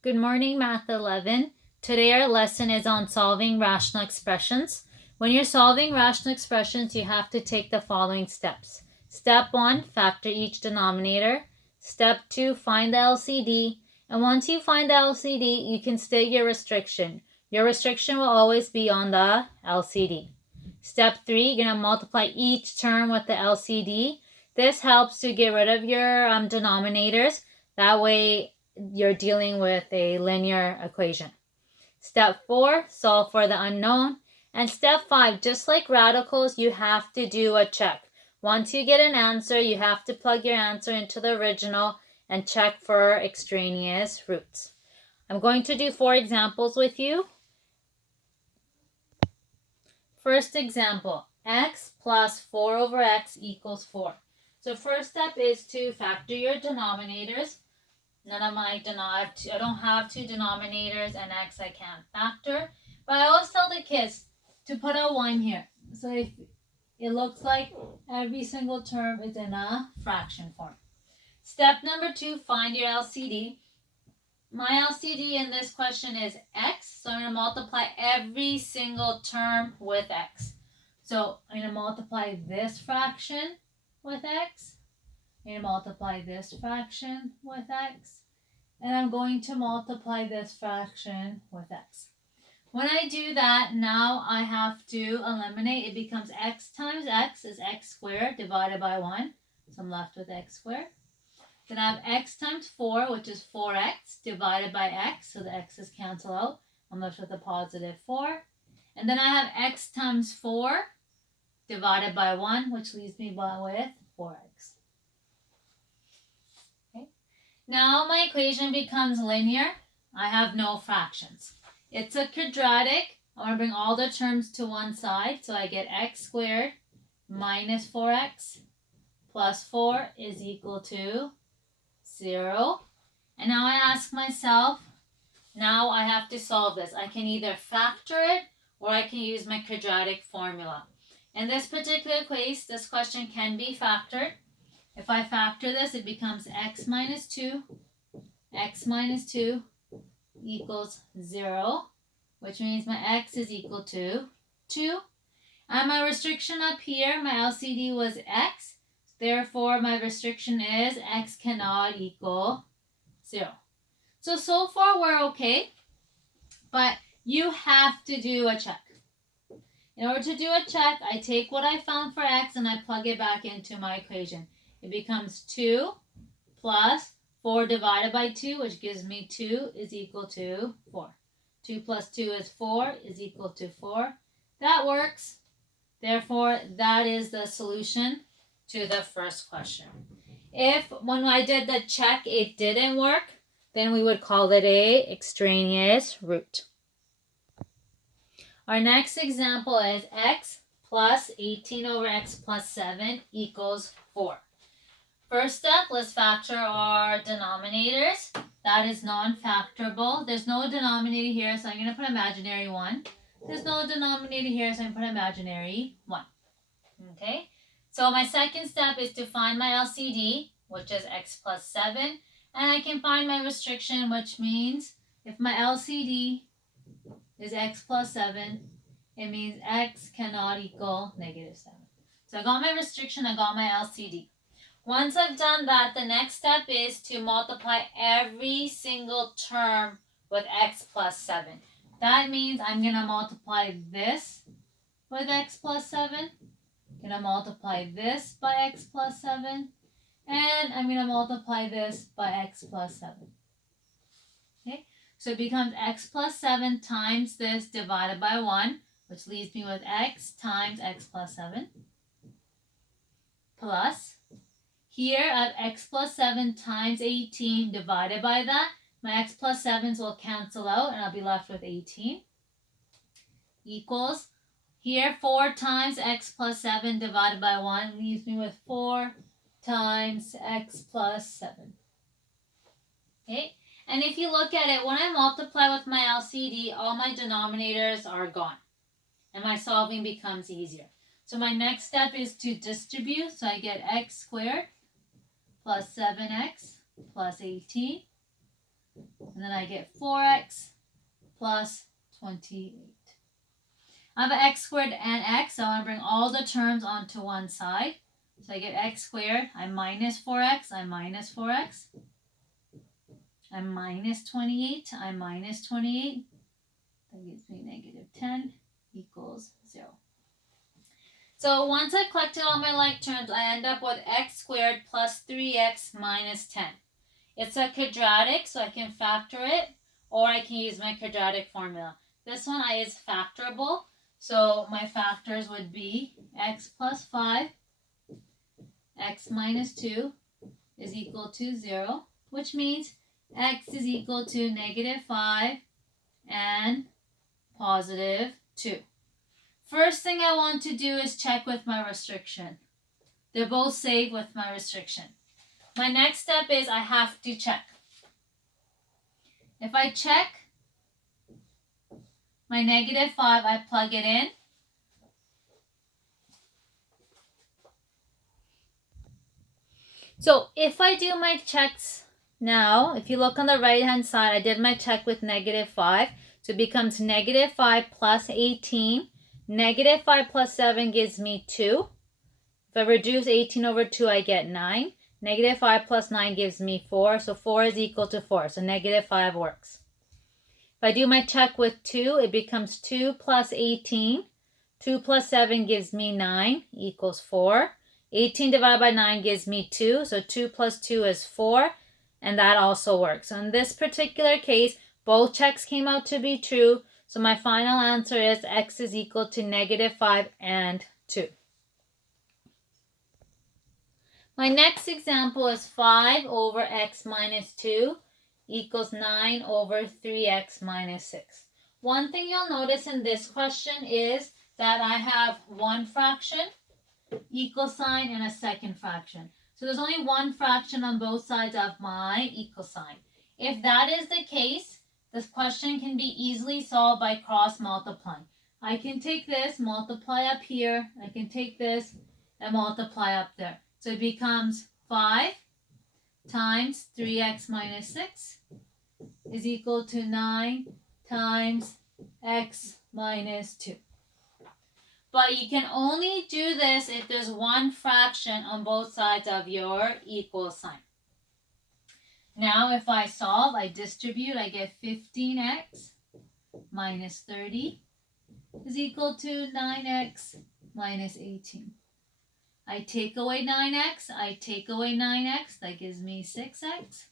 Good morning, Math 11. Today our lesson is on solving rational expressions. When you're solving rational expressions, you have to take the following steps. Step 1, factor each denominator. Step 2, find the LCD. And once you find the LCD, you can state your restriction. Your restriction will always be on the LCD. Step 3, you're going to multiply each term with the LCD. This helps to get rid of your denominators. That way, you're dealing with a linear equation. Step 4, solve for the unknown. And step 5, just like radicals, you have to do a check. Once you get an answer, you have to plug your answer into the original and check for extraneous roots. I'm going to do 4 examples with you. First example, x plus 4 over x equals 4. So first step is to factor your denominators. I don't have two denominators, and x I can't factor. But I always tell the kids to put a 1 here. So if it looks like every single term is in a fraction form. Step number 2, find your LCD. My LCD in this question is x, so I'm going to multiply every single term with x. So I'm going to multiply this fraction with x. I'm going to multiply this fraction with x. And I'm going to multiply this fraction with x. When I do that, now I have to eliminate. It becomes x times x is x squared divided by 1. So I'm left with x squared. Then I have x times 4, which is 4x divided by x. So the x's cancel out. I'm left with a positive 4. And then I have x times 4 divided by 1, which leaves me with 4x. Now my equation becomes linear. I have no fractions. It's a quadratic. I want to bring all the terms to one side. So I get x squared minus 4x plus 4 is equal to 0. And now I ask myself, now I have to solve this. I can either factor it or I can use my quadratic formula. In this particular case, this question can be factored. If I factor this, it becomes x minus 2 equals 0, which means my x is equal to 2. And my restriction up here, my LCD was x. Therefore, my restriction is x cannot equal 0. So far we're okay, but you have to do a check. In order to do a check, I take what I found for x and I plug it back into my equation. It becomes 2 plus 4 divided by 2, which gives me 2 is equal to 4. 2 plus 2 is 4 is equal to 4. That works. Therefore, that is the solution to the first question. If when I did the check it didn't work, then we would call it a extraneous root. Our next example is x plus 18 over x plus 7 equals 4. First step, let's factor our denominators. That is non-factorable. There's no denominator here, so I'm going to put imaginary 1. There's no denominator here, so I'm going to put imaginary 1. Okay? So my second step is to find my LCD, which is x plus 7. And I can find my restriction, which means if my LCD is x plus 7, it means x cannot equal negative 7. So I got my restriction, I got my LCD. Once I've done that, the next step is to multiply every single term with x plus 7. That means I'm going to multiply this with x plus 7. I'm going to multiply this by x plus 7. And I'm going to multiply this by x plus 7. Okay, so it becomes x plus 7 times this divided by 1, which leaves me with x times x plus 7 plus. Here I have x plus 7 times 18 divided by that. My x plus 7s will cancel out and I'll be left with 18 equals. Here 4 times x plus 7 divided by 1 leaves me with 4 times x plus 7. Okay, and if you look at it, when I multiply with my LCD, all my denominators are gone. And my solving becomes easier. So my next step is to distribute. So I get x squared plus 7x plus 18 And then I get 4x plus 28. I have an x squared and x, so I want to bring all the terms onto one side. So I get x squared, I minus 4x, I minus 4x. I minus 28, I minus 28. That gives me negative 10 equals 0. So once I've collected all my like terms, I end up with x squared plus 3x minus 10. It's a quadratic, so I can factor it, or I can use my quadratic formula. This one is factorable, so my factors would be x plus 5, x minus 2 is equal to 0, which means x is equal to negative 5 and positive 2. First thing I want to do is check with my restriction. They're both safe with my restriction. My next step is I have to check. If I check my negative 5, I plug it in. So if I do my checks now, if you look on the right hand side, I did my check with negative 5. So it becomes negative 5 plus 18. Negative 5 plus 7 gives me 2. If I reduce 18 over 2, I get 9. Negative 5 plus 9 gives me 4. So 4 is equal to 4. So negative 5 works. If I do my check with 2, it becomes 2 plus 18. 2 plus 7 gives me 9 equals 4. 18 divided by 9 gives me 2. So 2 plus 2 is 4. And that also works. So in this particular case, both checks came out to be true. So my final answer is x is equal to negative 5 and 2. My next example is 5 over x minus 2 equals 9 over 3x minus 6. One thing you'll notice in this question is that I have one fraction, equal sign, and a second fraction. So there's only one fraction on both sides of my equal sign. If that is the case, this question can be easily solved by cross multiplying. I can take this, multiply up here. I can take this and multiply up there. So it becomes 5 times 3x minus 6 is equal to 9 times x minus 2. But you can only do this if there's one fraction on both sides of your equal sign. Now if I solve, I distribute, I get 15x minus 30 is equal to 9x minus 18. I take away 9x, I take away 9x, that gives me 6x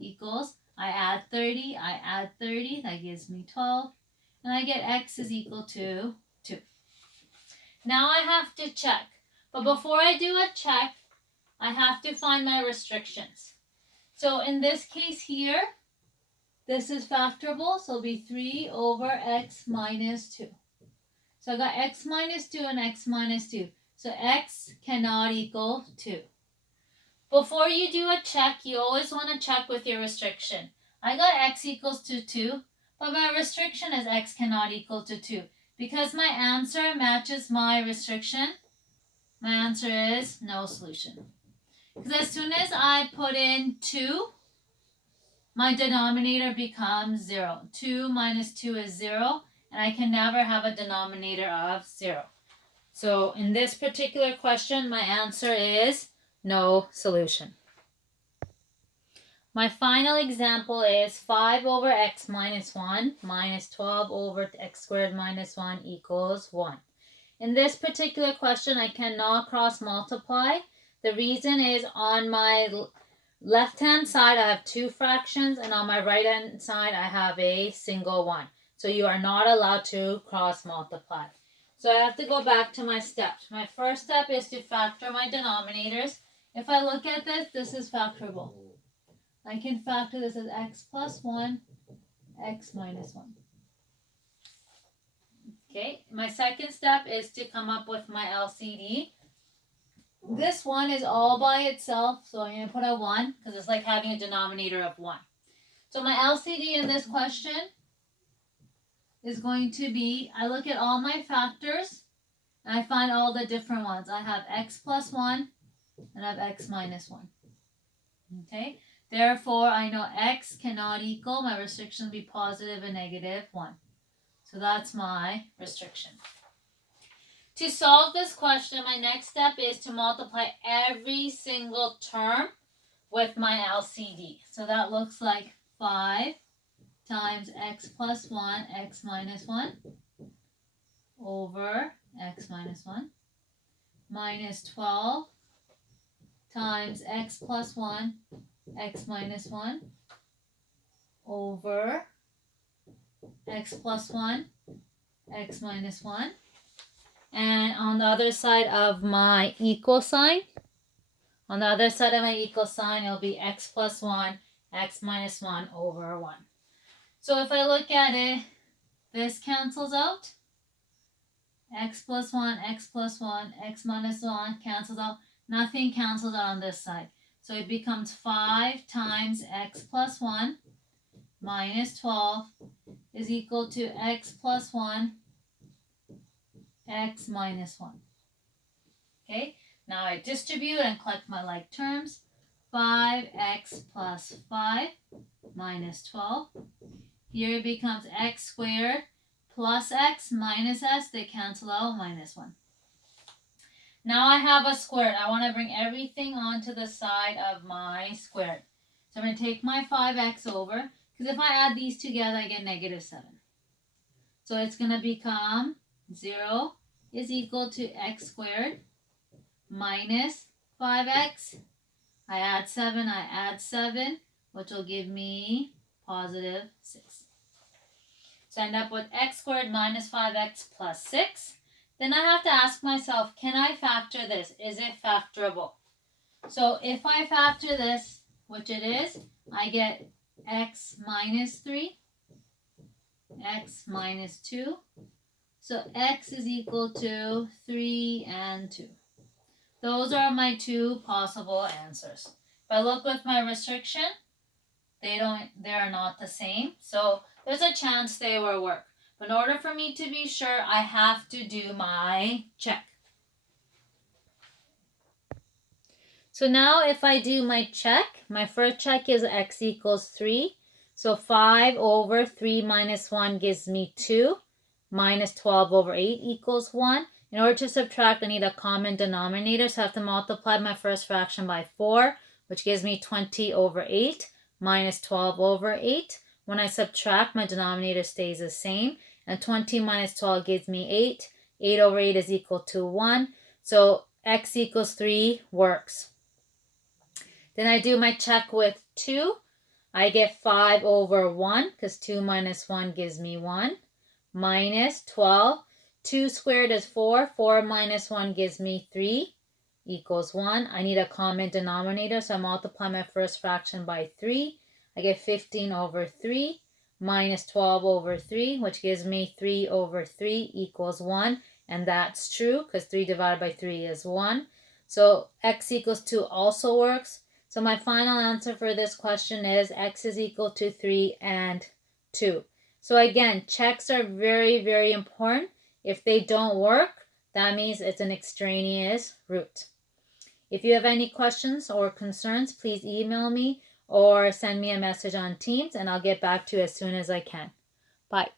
equals, I add 30, that gives me 12, and I get x is equal to 2. Now I have to check, but before I do a check, I have to find my restrictions. So in this case here, this is factorable, so it'll be 3 over x minus 2. So I got x minus 2 and x minus 2. So x cannot equal 2. Before you do a check, you always want to check with your restriction. I got x equals to 2, but my restriction is x cannot equal to 2. Because my answer matches my restriction, my answer is no solution. Because as soon as I put in 2, my denominator becomes 0. 2 minus 2 is 0, and I can never have a denominator of 0. So in this particular question, my answer is no solution. My final example is 5 over x minus 1 minus 12 over x squared minus 1 equals 1. In this particular question, I cannot cross multiply. The reason is on my left-hand side, I have two fractions, and on my right-hand side, I have a single one. So you are not allowed to cross multiply. So I have to go back to my steps. My first step is to factor my denominators. If I look at this, this is factorable. I can factor this as x plus 1, x minus 1. Okay, my second step is to come up with my LCD. This one is all by itself, so I'm going to put a 1 because it's like having a denominator of 1. So my LCD in this question is going to be, I look at all my factors and I find all the different ones. I have x plus 1 and I have x minus 1. Okay, Therefore, I know x cannot equal, my restriction will be positive and negative 1. So that's my restriction. To solve this question, my next step is to multiply every single term with my LCD. So that looks like 5 times x plus 1, x minus 1, over x minus 1, minus 12 times x plus 1, x minus 1, over x plus 1, x minus 1. And on the other side of my equal sign, it'll be x plus 1, x minus 1 over 1. So if I look at it, this cancels out. X plus 1, x plus 1, x minus 1 cancels out. Nothing cancels out on this side. So it becomes 5 times x plus 1 minus 12 is equal to x plus 1, x minus 1. Okay, now I distribute and collect my like terms. 5x plus 5 minus 12. Here it becomes x squared plus x minus s. They cancel out, minus 1. Now I have a squared. I want to bring everything onto the side of my squared. So I'm going to take my 5x over, because if I add these together, I get negative 7. So it's going to become 0 is equal to x squared minus 5x. I add 7, which will give me positive 6. So I end up with x squared minus 5x plus 6. Then I have to ask myself, can I factor this? Is it factorable? So if I factor this, which it is, I get x minus 3, x minus 2. So x is equal to 3 and 2. Those are my two possible answers. If I look with my restriction, they are not the same. So there's a chance they will work. But in order for me to be sure, I have to do my check. So now if I do my check, my first check is x equals 3. So 5 over 3 minus 1 gives me 2. Minus 12 over 8 equals 1. In order to subtract, I need a common denominator, so I have to multiply my first fraction by 4, which gives me 20 over 8, minus 12 over 8. When I subtract, my denominator stays the same, and 20 minus 12 gives me 8. 8 over 8 is equal to 1, so x equals 3 works. Then I do my check with 2. I get 5 over 1, because 2 minus 1 gives me 1, minus 12. 2 squared is 4. 4 minus 1 gives me 3 equals 1. I need a common denominator, so I multiply my first fraction by 3. I get 15 over 3 minus 12 over 3, which gives me 3 over 3 equals 1. And that's true, because 3 divided by 3 is 1. So x equals 2 also works. So my final answer for this question is x is equal to 3 and 2. So again, checks are very, very important. If they don't work, that means it's an extraneous root. If you have any questions or concerns, please email me or send me a message on Teams, and I'll get back to you as soon as I can. Bye.